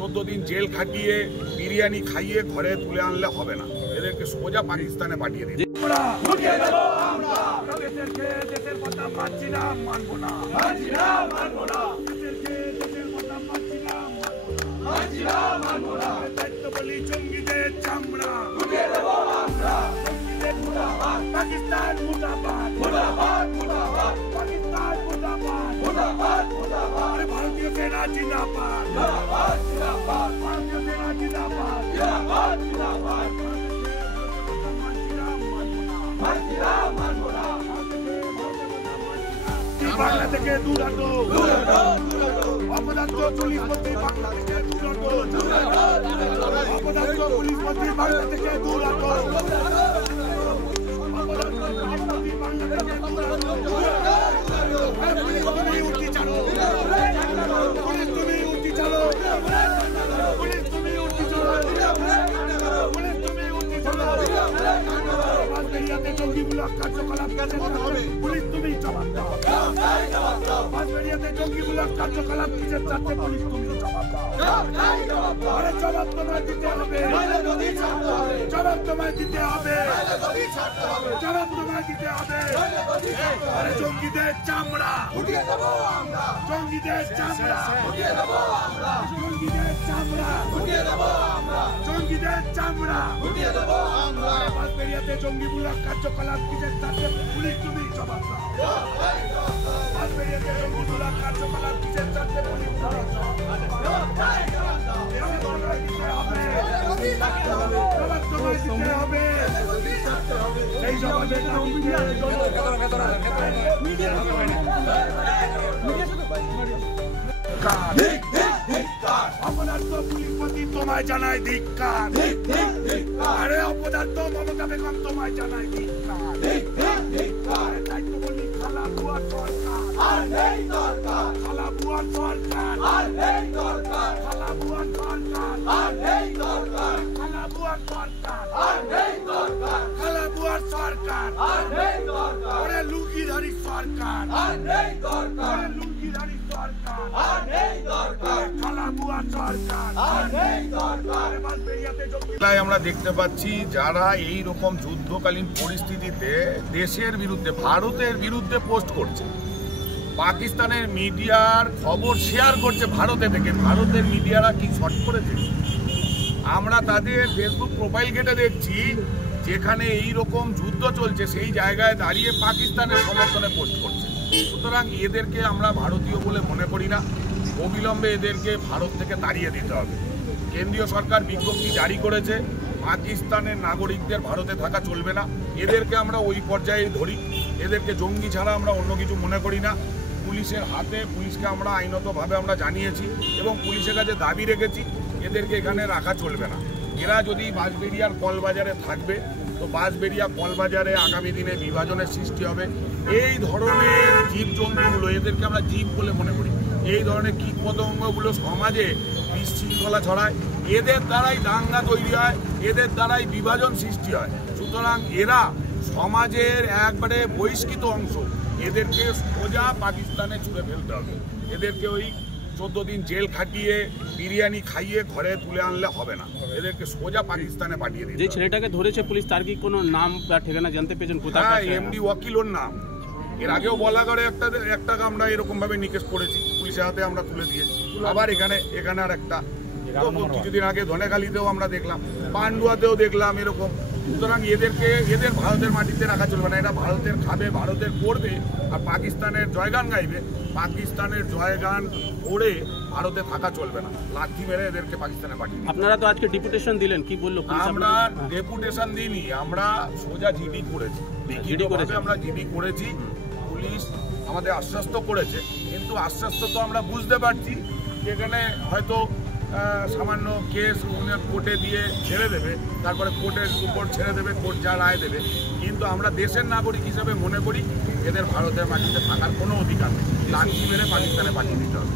14 দিন জেল খাটিয়ে বিরিয়ানি খাইয়ে ঘরে তুলে আনলে হবে না, এদেরকে সোজা পাকিস্তানে পাঠিয়ে দিন। পাকিস্তান মুর্দাবাদ, মুর্দাবাদ, মুর্দাবাদ, পাকিস্তান মুর্দাবাদ, মুর্দাবাদ, মুর্দাবাদ, ভারতীয় সেনা জিন্দাবাদ, জিন্দাবাদ, জিন্দাবাদ, ভারতীয় সেনা জিন্দাবাদ, জিন্দাবাদ, জিন্দাবাদ, বাংলা থেকে দূর হটো, অপদার্থ পুলিশ মন্ত্রী বাংলা থেকে দূর হটো, অপদার্থ পুলিশ মন্ত্রী বাংলা থেকে দূর হটো, পুলিশ তুমি জবাব দাও, বাঁশবেড়িয়াতে জঙ্গিমূলক কার্যকলাপ কিসের চাচ্ছে পুলিশ তুমি জবাব দাও, জবাব তোমায় দিতে হবে, জবাব তোমায় দিতে হবে, জবাব তোমায় দিতে হবে। আরে জঙ্গিদের চামড়া উঠিয়ে দেবো আমরা, জঙ্গিদের চামড়া উঠিয়ে দেবো আমরা, জঙ্গিদের চামড়া উঠিয়ে দেবো আমরা, জঙ্গিদের চামড়া উঠিয়ে দেবো আমরা। বাঁশবেড়িয়াতে জঙ্গিমূলক কার্যকলাপ কিসের চাচ্ছে পুলিশ তুমি জবাব দাও, বাঁশবেড়িয়াতে জঙ্গিমূলক কার্যকলাপ কিসের চাচ্ছে পুলিশ জবাব দাও, জবাব তোমায় দিতে হবে, জবাব তোমায় দিতে হবে। সেই জবাবে অপদার্থ পুলিশ মন্ত্রী তোমায় জানাই ধিক্কার, আরে অপদার্থ মমতা বেগম তোমায় জানাই ধিক্কার, দায়িত্ব বলি খালা বুয়ার সরকার আর নেই দরকার, খালা বুয়ার সরকার আর নেই দরকার, খালা বুয়ার সরকার আর নেই দরকার, খালা বুয়ার সরকার আর নেই দরকার, খালা বুয়ার সরকার আর নেই দরকার, ওরে লুঙ্গিধারী সরকার আর নেই দরকার, লুঙ্গিধারী সরকার আর নেই দরকার, খালা বুয়ার সরকার আর নেই দরকার। তাই আমরা দেখতে পাচ্ছি যারা এই রকম যুদ্ধকালীন পরিস্থিতিতে দেশের বিরুদ্ধে ভারতের বিরুদ্ধে পোস্ট করছে, পাকিস্তানের মিডিয়ার খবর শেয়ার করছে ভারতে থেকে, ভারতের মিডিয়ারা কি শর্ট করেছে, আমরা তাদের ফেসবুক প্রোফাইল ঘেটে দেখছি যেখানে এই রকম যুদ্ধ চলছে সেই জায়গায় দাঁড়িয়ে পাকিস্তানের সমর্থনে পোস্ট করছে। সুতরাং এদেরকে আমরা ভারতীয় বলে মনে করি না, অবিলম্বে এদেরকে ভারত থেকে তাড়িয়ে দিতে হবে। কেন্দ্রীয় সরকার বিজ্ঞপ্তি জারি করেছে, পাকিস্তানের নাগরিকদের ভারতে থাকা চলবে না, এদেরকে আমরা ওই পর্যায়ে ধরি, এদেরকে জঙ্গি ছাড়া আমরা অন্য কিছু মনে করি না। পুলিশের হাতে, পুলিশকে আমরা আইনতভাবে আমরা জানিয়েছি এবং পুলিশের কাছে দাবি রেখেছি এদেরকে এখানে রাখা চলবে না। এরা যদি বাঁশবেড়িয়ার কলবাজারে থাকবে তো বাঁশবেড়িয়া কলবাজারে আগামী দিনে বিভাজনের সৃষ্টি হবে। এই ধরনের জীবজন্তুগুলো, এদেরকে আমরা জীব বলে মনে করি, এই ধরনের কীটপতঙ্গগুলো সমাজে বিশৃঙ্খলা ছড়ায়, এদের দ্বারাই দাঙ্গা তৈরি হয়, এদের দ্বারাই বিভাজন সৃষ্টি হয়। সুতরাং এরা সমাজের একবারে বহিষ্কৃত অংশ, এদেরকে সোজা পাকিস্তানে ছুঁড়ে ফেলতে হবে। এদেরকে ওই 14 দিন জেল খাটিয়ে বিরিয়ানি খাইয়ে ঘরে তুলে আনলে হবে না, এদেরকে সোজা পাকিস্তানে পাঠিয়ে দিতে হবে। যে ছেলেটাকে ধরেছে পুলিশ, তার কি কোনো নাম বা ঠিকানা জানতে পেরেছেন? কোথায়? এমডি ওয়াকিলোর নাম। এর আগেও বলাগড়ে একটা আমরা এরকম ভাবে নিকেশ করেছি, পুলিশের হাতে আমরা তুলে দিয়েছি। আবার এখানে আর একটা কিছুদিন আগে ধনেখালিতেও আমরা দেখলাম, পান্ডুয়াতেও দেখলাম এরকম। সুতরাং এদের ভারতের মাটিতে রাখা চলবে না, এটা ভারতের খাবে, ভারতের পড়বে আর পাকিস্তানের জয়গান গাইবে। পাকিস্তানের জয়গান পড়ে ভারতে থাকা চলবে না, লাঠি মেরে এদেরকে পাকিস্তানে পাঠিয়ে। আপনারা তো আজকে ডেপুটেশন দিলেন, কি বললো? আমরা ডেপুটেশন দিইনি, আমরা সোজা জিডি করেছি, আমরা জিডি করেছি। পুলিশ আমাদের আশ্বস্ত করেছে, কিন্তু আশ্বস্ত তো আমরা বুঝতে পারছি এখানে হয়তো সামান্য কেস কোর্টে দিয়ে ছেড়ে দেবে, তারপরে কোর্টের উপর ছেড়ে দেবে, কোর্ট যা রায় দেবে। কিন্তু আমরা দেশের নাগরিক হিসেবে মনে করি এদের ভারতের মাটিতে থাকার কোনো অধিকার নেই, লাঠি মেরে পাকিস্তানে পাঠিয়ে দিতে হবে।